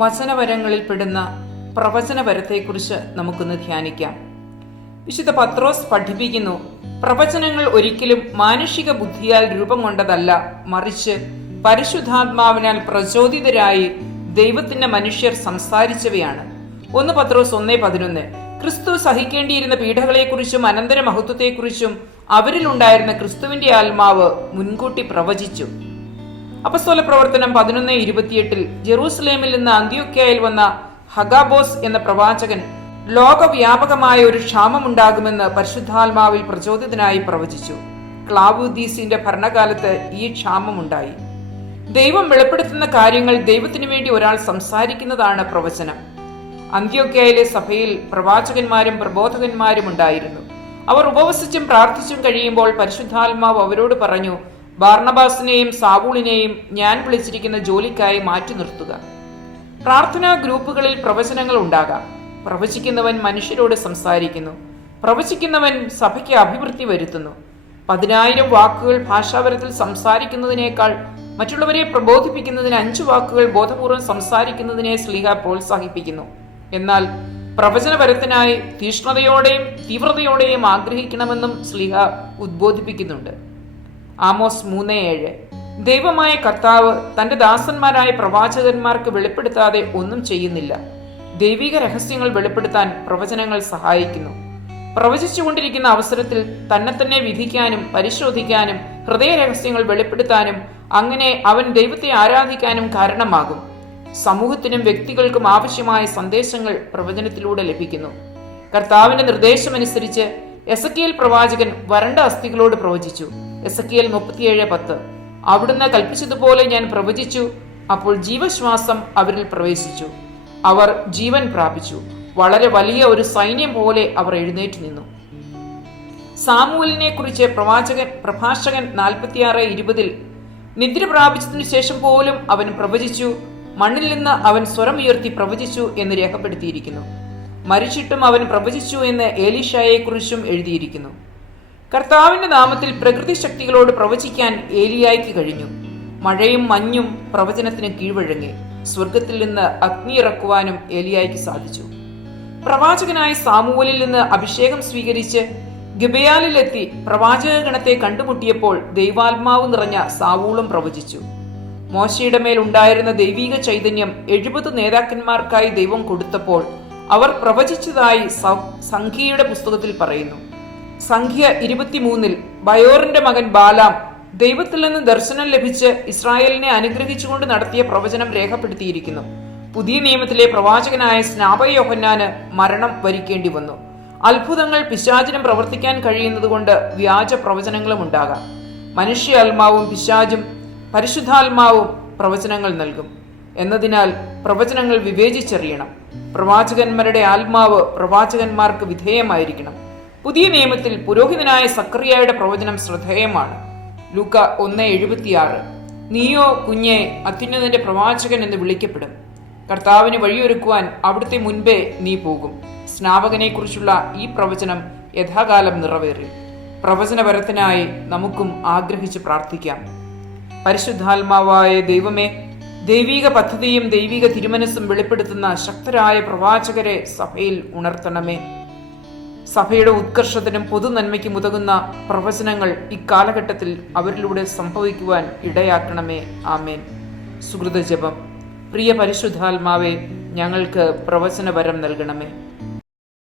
വചനവരങ്ങളിൽ പെടുന്ന പ്രവചനവരത്തെക്കുറിച്ച് നമുക്കൊന്ന് ധ്യാനിക്കാം. വിശുദ്ധ പത്രോസ് പഠിപ്പിക്കുന്നു, പ്രവചനങ്ങൾ ഒരിക്കലും മാനുഷിക ബുദ്ധിയാൽ രൂപം കൊണ്ടതല്ല, മറിച്ച് പരിശുദ്ധാത്മാവിനാൽ പ്രചോദിതരായി ദൈവത്തിന്റെ മനുഷ്യർ സംസാരിച്ചവയാണ്. 1 പത്രോസ് 1:11. ക്രിസ്തു സഹിക്കേണ്ടിയിരുന്ന പീഡകളെക്കുറിച്ചും അനന്തര മഹത്വത്തെക്കുറിച്ചും അവരിലുണ്ടായിരുന്ന ക്രിസ്തുവിന്റെ ആത്മാവ് മുൻകൂട്ടി പ്രവചിച്ചു. അപ്പസ്തോല പ്രവർത്തനം 11:28 ജെറൂസലേമിൽ നിന്ന് അന്ത്യോക്യയിൽ വന്ന ഹഗാബോസ് എന്ന പ്രവാചകൻ ലോകവ്യാപകമായ ഒരു ക്ഷാമമുണ്ടാകുമെന്ന് പരിശുദ്ധാത്മാവിൽ പ്രചോദിതനായി പ്രവചിച്ചു. ക്ലാവുദീസിന്റെ ഭരണകാലത്ത് ഈ ക്ഷാമമുണ്ടായി. ദൈവം വെളിപ്പെടുത്തുന്ന കാര്യങ്ങൾ ദൈവത്തിനു വേണ്ടി ഒരാൾ സംസാരിക്കുന്നതാണ് പ്രവചനം. അന്ത്യോക്യയിലെ സഭയിൽ പ്രവാചകന്മാരും പ്രബോധകന്മാരും ഉണ്ടായിരുന്നു. അവർ ഉപവസിച്ചും പ്രാർത്ഥിച്ചും കഴിയുമ്പോൾ പരിശുദ്ധാത്മാവ് അവരോട് പറഞ്ഞു, ബാർണബാസിനെയും സാവൂളിനെയും ഞാൻ വിളിച്ചിരിക്കുന്ന ജോലിക്കായി മാറ്റി നിർത്തുക. പ്രാർത്ഥനാ ഗ്രൂപ്പുകളിൽ പ്രവചനങ്ങൾ ഉണ്ടാകാം. പ്രവചിക്കുന്നവൻ മനുഷ്യരോട് സംസാരിക്കുന്നു. പ്രവചിക്കുന്നവൻ സഭയ്ക്ക് അഭിവൃദ്ധി വരുത്തുന്നു. 10,000 വാക്കുകൾ ഭാഷാപരത്തിൽ സംസാരിക്കുന്നതിനേക്കാൾ മറ്റുള്ളവരെ പ്രബോധിപ്പിക്കുന്നതിന് 5 വാക്കുകൾ ബോധപൂർവം സംസാരിക്കുന്നതിനെ ശ്ലീഹ പ്രോത്സാഹിപ്പിക്കുന്നു. എന്നാൽ പ്രവചനപരത്തിനായി തീഷ്ണതയോടെയും തീവ്രതയോടെയും ആഗ്രഹിക്കണമെന്നും ശ്ലീഹ ഉദ്ബോധിപ്പിക്കുന്നുണ്ട്. ആമോസ് 3:7 ദൈവമായ കർത്താവ് തന്റെ ദാസന്മാരായ പ്രവാചകന്മാർക്ക് വെളിപ്പെടുത്താതെ ഒന്നും ചെയ്യുന്നില്ല. ദൈവിക രഹസ്യങ്ങൾ വെളിപ്പെടുത്താൻ പ്രവചനങ്ങൾ സഹായിക്കുന്നു. പ്രവചിച്ചുകൊണ്ടിരിക്കുന്ന അവസരത്തിൽ തന്നെ വിധിക്കാനും പരിശോധിക്കാനും ഹൃദയ രഹസ്യങ്ങൾ വെളിപ്പെടുത്താനും അങ്ങനെ അവൻ ദൈവത്തെ ആരാധിക്കാനും കാരണമാകും. സമൂഹത്തിനും വ്യക്തികൾക്കും ആവശ്യമായ സന്ദേശങ്ങൾ പ്രവചനത്തിലൂടെ ലഭിക്കുന്നു. കർത്താവിന്റെ നിർദ്ദേശമനുസരിച്ച് എസെക്കിയേൽ പ്രവാചകൻ വരണ്ട അസ്ഥികളോട് പ്രവചിച്ചു. എസെക്കിയേൽ 37:10 അവിടുന്ന് കൽപ്പിച്ചതുപോലെ ഞാൻ പ്രവചിച്ചു, അപ്പോൾ ജീവശ്വാസം അവരിൽ പ്രവേശിച്ചു, അവർ ജീവൻ പ്രാപിച്ചു, വളരെ വലിയ ഒരു സൈന്യം പോലെ അവർ എഴുന്നേറ്റ് നിന്നു. സാമുവേലിനെ കുറിച്ച് പ്രഭാഷകൻ 46:20 നിദ്ര പ്രാപിച്ചതിനു ശേഷം പോലും അവൻ പ്രവചിച്ചു, മണ്ണിൽ നിന്ന് അവൻ സ്വരമുയർത്തി പ്രവചിച്ചു എന്ന് രേഖപ്പെടുത്തിയിരിക്കുന്നു. മരിച്ചിട്ടും അവൻ പ്രവചിച്ചു എന്ന് ഏലീഷയെ കുറിച്ചും എഴുതിയിരിക്കുന്നു. കർത്താവിന്റെ നാമത്തിൽ പ്രകൃതി ശക്തികളോട് പ്രവചിക്കാൻ ഏലിയായ്ക്ക് കഴിഞ്ഞു. മഴയും മഞ്ഞും പ്രവചനത്തിന് കീഴ്വഴങ്ങി. സ്വർഗത്തിൽ നിന്ന് അഗ്നി ഇറക്കുവാനും ഏലിയായ്ക്ക് സാധിച്ചു. പ്രവാചകനായ സാമുവേലിൽ നിന്ന് അഭിഷേകം സ്വീകരിച്ച് ഗിബെയാലിലെത്തി പ്രവാചകഗണത്തെ കണ്ടുമുട്ടിയപ്പോൾ ദൈവാത്മാവ് നിറഞ്ഞ സാവൂളും പ്രവചിച്ചു. മോശയുടെ മേൽ ഉണ്ടായിരുന്ന ദൈവിക ചൈതന്യം 70 നേതാക്കന്മാർക്കായി ദൈവം കൊടുത്തപ്പോൾ അവർ പ്രവചിച്ചതായി സംഖ്യയുടെ പുസ്തകത്തിൽ പറയുന്നു. സംഖ്യ 23 ബയോറിന്റെ മകൻ ബാലാം ദൈവത്തിൽ നിന്ന് ദർശനം ലഭിച്ച് ഇസ്രായേലിനെ അനുഗ്രഹിച്ചുകൊണ്ട് നടത്തിയ പ്രവചനം രേഖപ്പെടുത്തിയിരിക്കുന്നു. പുതിയ നിയമത്തിലെ പ്രവാചകനായ സ്നാപക യോഹന്നാന് മരണം വരിക്കേണ്ടി വന്നു. അത്ഭുതങ്ങൾ പിശാചിനും പ്രവർത്തിക്കാൻ കഴിയുന്നത് കൊണ്ട് വ്യാജ പ്രവചനങ്ങളും ഉണ്ടാകാം. മനുഷ്യ ആത്മാവും പിശാചും പരിശുദ്ധാത്മാവും പ്രവചനങ്ങൾ നൽകും എന്നതിനാൽ പ്രവചനങ്ങൾ വിവേചിച്ചറിയണം. പ്രവാചകന്മാരുടെ ആത്മാവ് പ്രവാചകന്മാർക്ക് വിധേയമായിരിക്കണം. പുതിയ നിയമത്തിൽ പുരോഹിതനായ സക്കറിയായുടെ പ്രവചനം ശ്രദ്ധേയമാണ്. ലൂക്ക 1:76 നീയോ കുഞ്ഞെ അത്യുന്നതന്റെ പ്രവാചകൻ എന്ന് വിളിക്കപ്പെടും. കർത്താവിന് വഴിയൊരുക്കുവാൻ അവിടുത്തെ മുൻപേ നീ പോകും. സ്നാപകനെ കുറിച്ചുള്ള ഈ പ്രവചനം യഥാകാലം നിറവേറി. പ്രവചനപരത്തിനായി നമുക്കും ആഗ്രഹിച്ച് പ്രാർത്ഥിക്കാം. പരിശുദ്ധാത്മാവായ ദൈവമേ, ദൈവിക പദ്ധതിയും ദൈവിക തിരുമനസ്സും വെളിപ്പെടുത്തുന്ന ശക്തരായ പ്രവാചകരെ സഭയിൽ ഉണർത്തണമേ. സഭയുടെ ഉത്കർഷത്തിനും പൊതുനന്മയ്ക്കും ഉതകുന്ന പ്രവചനങ്ങൾ ഇക്കാലഘട്ടത്തിൽ അവരിലൂടെ സംഭവിക്കുവാൻ ഇടയാക്കണമേ. ആമേൻ. സുകൃതജപം. പ്രിയ പരിശുദ്ധാത്മാവേ, ഞങ്ങൾക്ക് പ്രവചനവരം നൽകണമേ.